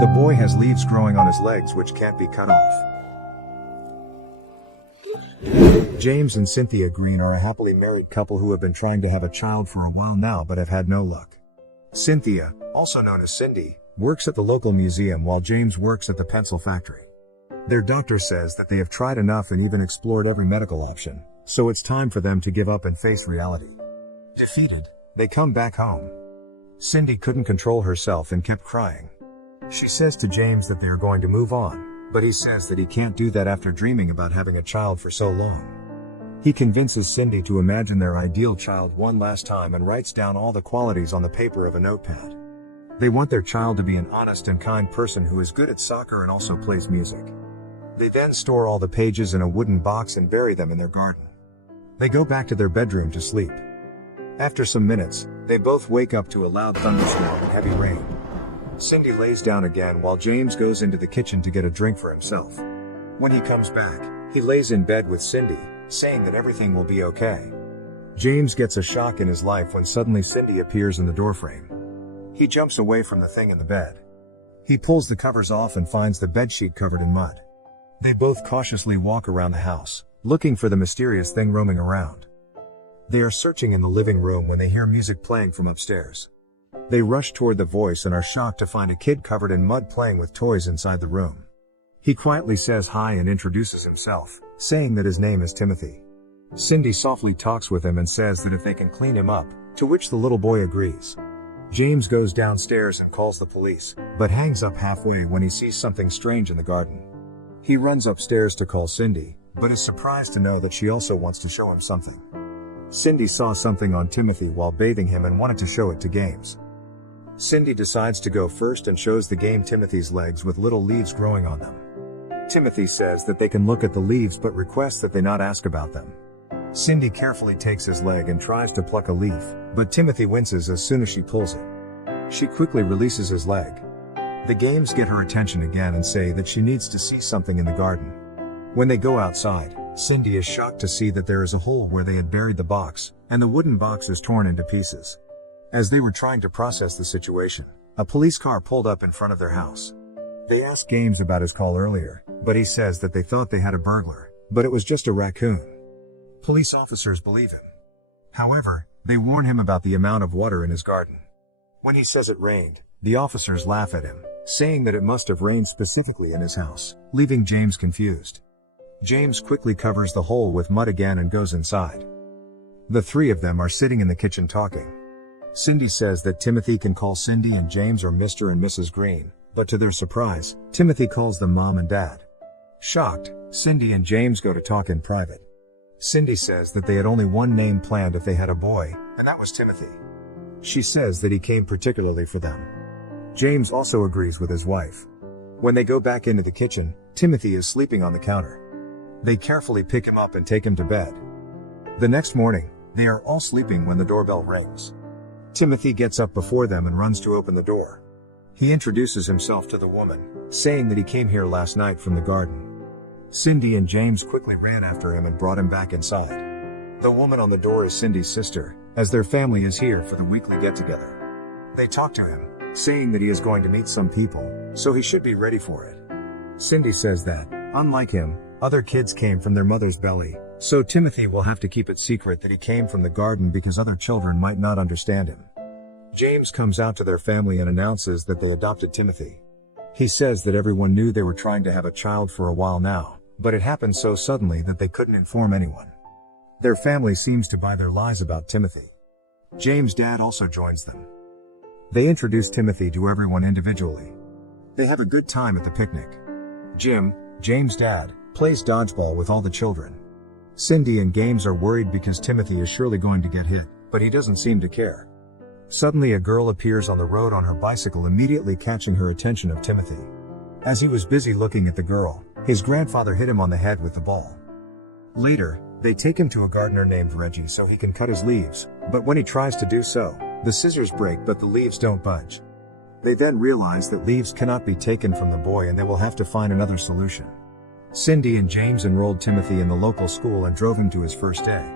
The boy has leaves growing on his legs which can't be cut off. James and Cynthia Green are a happily married couple who have been trying to have a child for a while now but have had no luck. Cynthia, also known as Cindy, works at the local museum while James works at the pencil factory. Their doctor says that they have tried enough and even explored every medical option, so it's time for them to give up and face reality. Defeated, they come back home. Cindy couldn't control herself and kept crying. She says to James that they are going to move on, but he says that he can't do that after dreaming about having a child for so long. He convinces Cindy to imagine their ideal child one last time and writes down all the qualities on the paper of a notepad. They want their child to be an honest and kind person who is good at soccer and also plays music. They then store all the pages in a wooden box and bury them in their garden. They go back to their bedroom to sleep. After some minutes, they both wake up to a loud thunderstorm and heavy rain. Cindy lays down again while James goes into the kitchen to get a drink for himself. When he comes back, he lays in bed with Cindy, saying that everything will be okay. James gets a shock in his life when suddenly Cindy appears in the doorframe. He jumps away from the thing in the bed. He pulls the covers off and finds the bedsheet covered in mud. They both cautiously walk around the house, looking for the mysterious thing roaming around. They are searching in the living room when they hear music playing from upstairs. They rush toward the voice and are shocked to find a kid covered in mud playing with toys inside the room. He quietly says hi and introduces himself, saying that his name is Timothy. Cindy softly talks with him and says that if they can clean him up, to which the little boy agrees. James goes downstairs and calls the police, but hangs up halfway when he sees something strange in the garden. He runs upstairs to call Cindy, but is surprised to know that she also wants to show him something. Cindy saw something on Timothy while bathing him and wanted to show it to James. Cindy decides to go first and shows the game Timothy's legs with little leaves growing on them. Timothy says that they can look at the leaves but requests that they not ask about them. Cindy carefully takes his leg and tries to pluck a leaf, but Timothy winces as soon as she pulls it. She quickly releases his leg. The games get her attention again and say that she needs to see something in the garden. When they go outside, Cindy is shocked to see that there is a hole where they had buried the box, and the wooden box is torn into pieces. As they were trying to process the situation, a police car pulled up in front of their house. They asked James about his call earlier, but he says that they thought they had a burglar, but it was just a raccoon. Police officers believe him. However, they warn him about the amount of water in his garden. When he says it rained, the officers laugh at him, saying that it must have rained specifically in his house, leaving James confused. James quickly covers the hole with mud again and goes inside. The three of them are sitting in the kitchen talking. Cindy says that Timothy can call Cindy and James or Mr. and Mrs. Green, but to their surprise, Timothy calls them Mom and Dad. Shocked, Cindy and James go to talk in private. Cindy says that they had only one name planned if they had a boy, and that was Timothy. She says that he came particularly for them. James also agrees with his wife. When they go back into the kitchen, Timothy is sleeping on the counter. They carefully pick him up and take him to bed. The next morning, they are all sleeping when the doorbell rings. Timothy gets up before them and runs to open the door. He introduces himself to the woman, saying that he came here last night from the garden. Cindy and James quickly ran after him and brought him back inside. The woman on the door is Cindy's sister, as their family is here for the weekly get-together. They talk to him, saying that he is going to meet some people, so he should be ready for it. Cindy says that, unlike him, other kids came from their mother's belly, so Timothy will have to keep it secret that he came from the garden because other children might not understand him. James comes out to their family and announces that they adopted Timothy. He says that everyone knew they were trying to have a child for a while now, but it happened so suddenly that they couldn't inform anyone. Their family seems to buy their lies about Timothy. James' dad also joins them. They introduce Timothy to everyone individually. They have a good time at the picnic. Jim, James' dad, plays dodgeball with all the children. Cindy and James are worried because Timothy is surely going to get hit, but he doesn't seem to care. Suddenly a girl appears on the road on her bicycle, immediately catching her attention of Timothy. As he was busy looking at the girl, his grandfather hit him on the head with the ball. Later, they take him to a gardener named Reggie so he can cut his leaves, but when he tries to do so, the scissors break but the leaves don't budge. They then realize that leaves cannot be taken from the boy and they will have to find another solution. Cindy and James enrolled Timothy in the local school and drove him to his first day.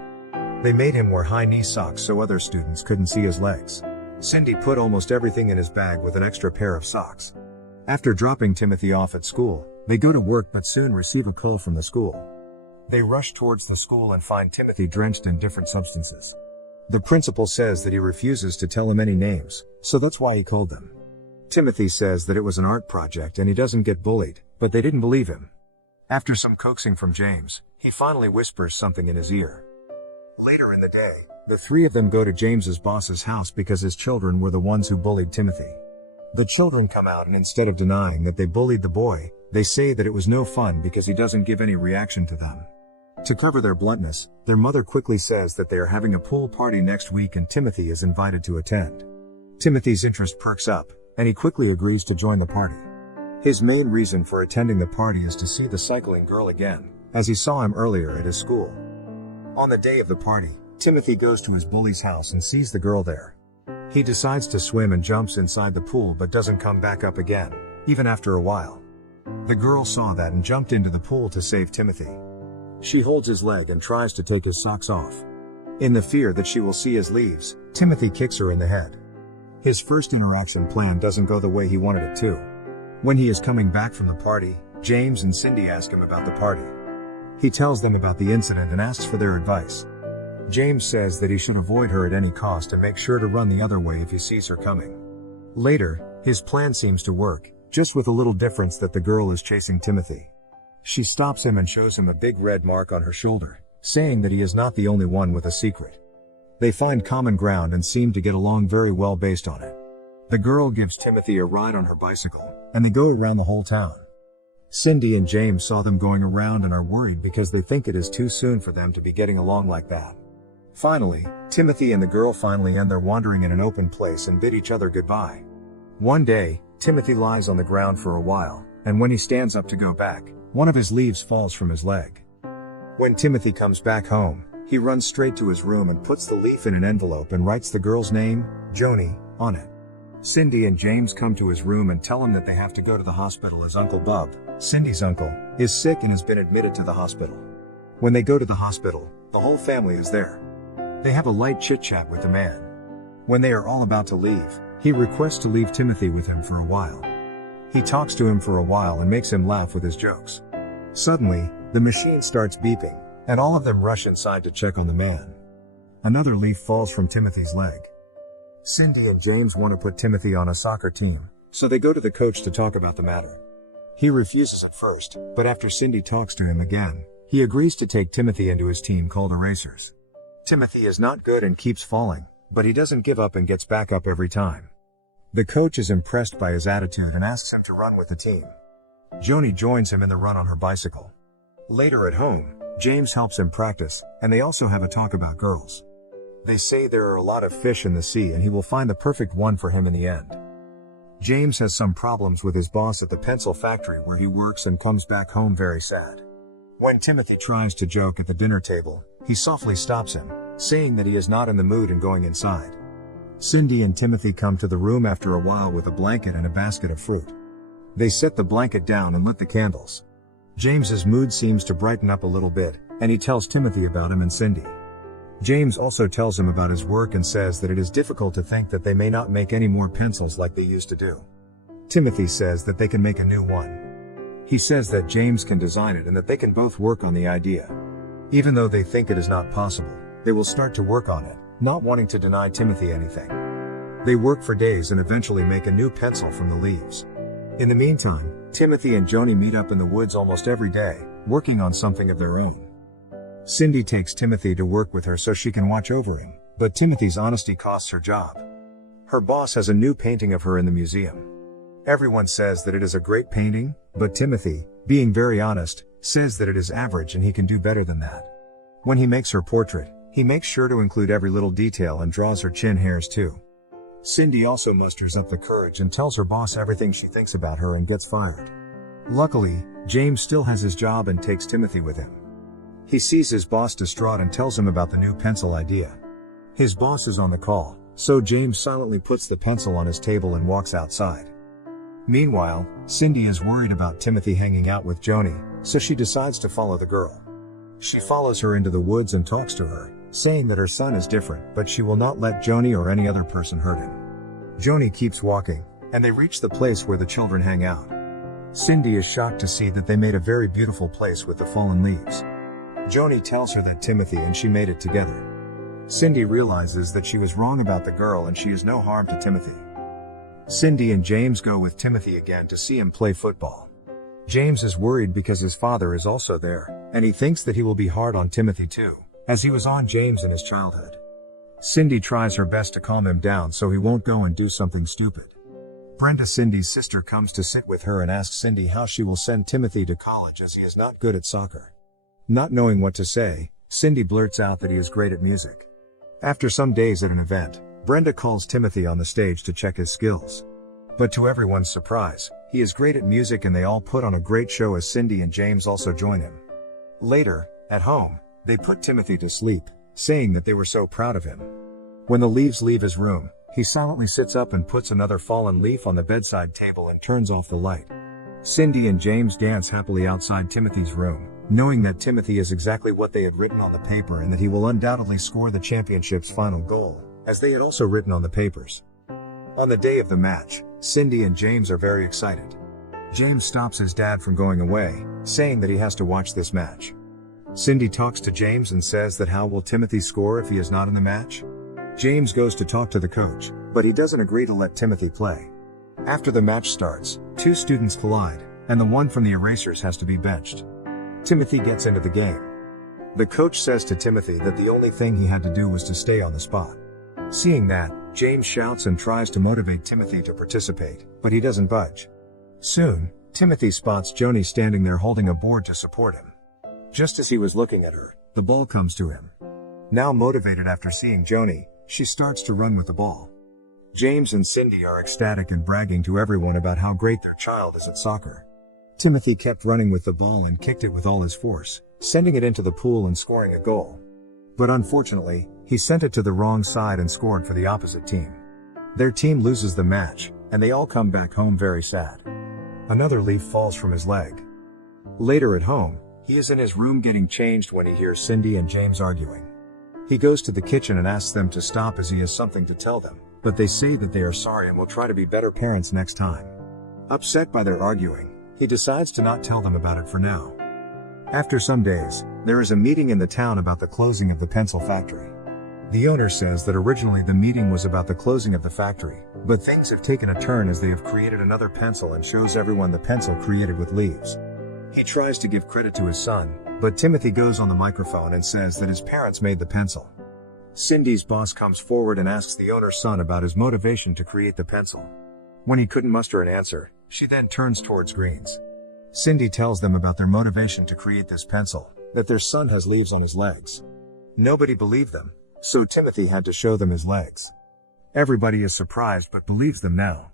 They made him wear high-knee socks so other students couldn't see his legs. Cindy put almost everything in his bag with an extra pair of socks. After dropping Timothy off at school, they go to work but soon receive a call from the school. They rush towards the school and find Timothy drenched in different substances. The principal says that he refuses to tell him any names, so that's why he called them. Timothy says that it was an art project and he doesn't get bullied, but they didn't believe him. After some coaxing from James, he finally whispers something in his ear. Later in the day, the three of them go to James's boss's house because his children were the ones who bullied Timothy. The children come out and instead of denying that they bullied the boy, they say that it was no fun because he doesn't give any reaction to them. To cover their bluntness, their mother quickly says that they are having a pool party next week and Timothy is invited to attend. Timothy's interest perks up, and he quickly agrees to join the party. His main reason for attending the party is to see the cycling girl again, as he saw him earlier at his school. On the day of the party, Timothy goes to his bully's house and sees the girl there. He decides to swim and jumps inside the pool but doesn't come back up again, even after a while. The girl saw that and jumped into the pool to save Timothy. She holds his leg and tries to take his socks off. In the fear that she will see his leaves, Timothy kicks her in the head. His first interaction plan doesn't go the way he wanted it to. When he is coming back from the party, James and Cindy ask him about the party. He tells them about the incident and asks for their advice. James says that he should avoid her at any cost and make sure to run the other way if he sees her coming. Later, his plan seems to work, just with a little difference that the girl is chasing Timothy. She stops him and shows him a big red mark on her shoulder, saying that he is not the only one with a secret. They find common ground and seem to get along very well based on it. The girl gives Timothy a ride on her bicycle, and they go around the whole town. Cindy and James saw them going around and are worried because they think it is too soon for them to be getting along like that. Finally, Timothy and the girl finally end their wandering in an open place and bid each other goodbye. One day, Timothy lies on the ground for a while, and when he stands up to go back, one of his leaves falls from his leg. When Timothy comes back home, he runs straight to his room and puts the leaf in an envelope and writes the girl's name, Joni, on it. Cindy and James come to his room and tell him that they have to go to the hospital as Uncle Bub, Cindy's uncle, is sick and has been admitted to the hospital. When they go to the hospital, the whole family is there. They have a light chit-chat with the man. When they are all about to leave, he requests to leave Timothy with him for a while. He talks to him for a while and makes him laugh with his jokes. Suddenly, the machine starts beeping, and all of them rush inside to check on the man. Another leaf falls from Timothy's leg. Cindy and James want to put Timothy on a soccer team, so they go to the coach to talk about the matter. He refuses at first, but after Cindy talks to him again, he agrees to take Timothy into his team called Erasers. Timothy is not good and keeps falling, but he doesn't give up and gets back up every time. The coach is impressed by his attitude and asks him to run with the team. Joni joins him in the run on her bicycle. Later at home, James helps him practice, and they also have a talk about girls. They say there are a lot of fish in the sea and he will find the perfect one for him in the end. James has some problems with his boss at the pencil factory where he works and comes back home very sad. When Timothy tries to joke at the dinner table, he softly stops him, saying that he is not in the mood and going inside. Cindy and Timothy come to the room after a while with a blanket and a basket of fruit. They set the blanket down and lit the candles. James's mood seems to brighten up a little bit, and he tells Timothy about him and Cindy. James also tells him about his work and says that it is difficult to think that they may not make any more pencils like they used to do. Timothy says that they can make a new one. He says that James can design it and that they can both work on the idea. Even though they think it is not possible, they will start to work on it, not wanting to deny Timothy anything. They work for days and eventually make a new pencil from the leaves. In the meantime, Timothy and Joni meet up in the woods almost every day, working on something of their own. Cindy takes Timothy to work with her so she can watch over him, but Timothy's honesty costs her job. Her boss has a new painting of her in the museum. Everyone says that it is a great painting, but Timothy, being very honest, says that it is average and he can do better than that. When he makes her portrait, he makes sure to include every little detail and draws her chin hairs too. Cindy also musters up the courage and tells her boss everything she thinks about her and gets fired. Luckily, James still has his job and takes Timothy with him. He sees his boss distraught and tells him about the new pencil idea. His boss is on the call, so James silently puts the pencil on his table and walks outside. Meanwhile, Cindy is worried about Timothy hanging out with Joni, so she decides to follow the girl. She follows her into the woods and talks to her, saying that her son is different, but she will not let Joni or any other person hurt him. Joni keeps walking, and they reach the place where the children hang out. Cindy is shocked to see that they made a very beautiful place with the fallen leaves. Joni tells her that Timothy and she made it together. Cindy realizes that she was wrong about the girl and she is no harm to Timothy. Cindy and James go with Timothy again to see him play football. James is worried because his father is also there, and he thinks that he will be hard on Timothy too, as he was on James in his childhood. Cindy tries her best to calm him down so he won't go and do something stupid. Brenda, Cindy's sister, comes to sit with her and asks Cindy how she will send Timothy to college as he is not good at soccer. Not knowing what to say, Cindy blurts out that he is great at music. After some days at an event, Brenda calls Timothy on the stage to check his skills. But to everyone's surprise, he is great at music and they all put on a great show as Cindy and James also join him. Later, at home, they put Timothy to sleep, saying that they were so proud of him. When the leaves leave his room, he silently sits up and puts another fallen leaf on the bedside table and turns off the light. Cindy and James dance happily outside Timothy's room, knowing that Timothy is exactly what they had written on the paper and that he will undoubtedly score the championship's final goal, as they had also written on the papers. On the day of the match, Cindy and James are very excited. James stops his dad from going away, saying that he has to watch this match. Cindy talks to James and says that how will Timothy score if he is not in the match? James goes to talk to the coach, but he doesn't agree to let Timothy play. After the match starts, two students collide, and the one from the erasers has to be benched. Timothy gets into the game. The coach says to Timothy that the only thing he had to do was to stay on the spot. Seeing that, James shouts and tries to motivate Timothy to participate, but he doesn't budge. Soon, Timothy spots Joni standing there holding a board to support him. Just as he was looking at her, the ball comes to him. Now motivated after seeing Joni, she starts to run with the ball. James and Cindy are ecstatic and bragging to everyone about how great their child is at soccer. Timothy kept running with the ball and kicked it with all his force, sending it into the pool and scoring a goal. But unfortunately, he sent it to the wrong side and scored for the opposite team. Their team loses the match, and they all come back home very sad. Another leaf falls from his leg. Later at home, he is in his room getting changed when he hears Cindy and James arguing. He goes to the kitchen and asks them to stop as he has something to tell them, but they say that they are sorry and will try to be better parents next time. Upset by their arguing, he decides to not tell them about it for now. After some days, there is a meeting in the town about the closing of the pencil factory. The owner says that originally the meeting was about the closing of the factory, but things have taken a turn as they have created another pencil and shows everyone the pencil created with leaves. He tries to give credit to his son, but Timothy goes on the microphone and says that his parents made the pencil. Cindy's boss comes forward and asks the owner's son about his motivation to create the pencil. When he couldn't muster an answer, she then turns towards Greens. Cindy tells them about their motivation to create this pencil, that their son has leaves on his legs. Nobody believed them, so Timothy had to show them his legs. Everybody is surprised but believes them now.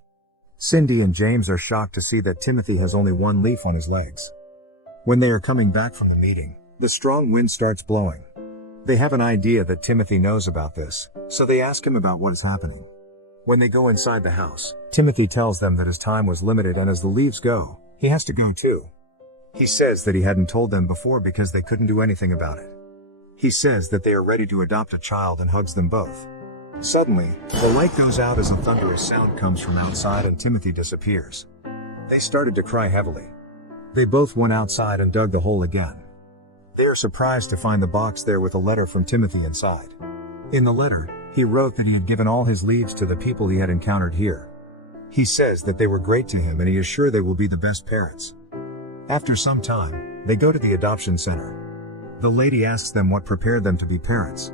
Cindy and James are shocked to see that Timothy has only one leaf on his legs. When they are coming back from the meeting, the strong wind starts blowing. They have an idea that Timothy knows about this, so they ask him about what is happening. When they go inside the house, Timothy tells them that his time was limited and as the leaves go, he has to go too. He says that he hadn't told them before because they couldn't do anything about it. He says that they are ready to adopt a child and hugs them both. Suddenly, the light goes out as a thunderous sound comes from outside and Timothy disappears. They started to cry heavily. They both went outside and dug the hole again. They are surprised to find the box there with a letter from Timothy inside. In the letter, he wrote that he had given all his leaves to the people he had encountered here. He says that they were great to him and he is sure they will be the best parents. After some time, they go to the adoption center. The lady asks them what prepared them to be parents.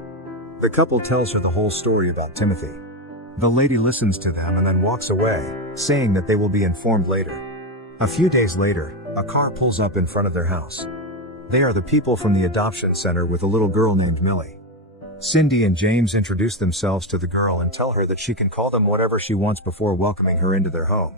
The couple tells her the whole story about Timothy. The lady listens to them and then walks away, saying that they will be informed later. A few days later, a car pulls up in front of their house. They are the people from the adoption center with a little girl named Millie. Cindy and James introduce themselves to the girl and tell her that she can call them whatever she wants before welcoming her into their home.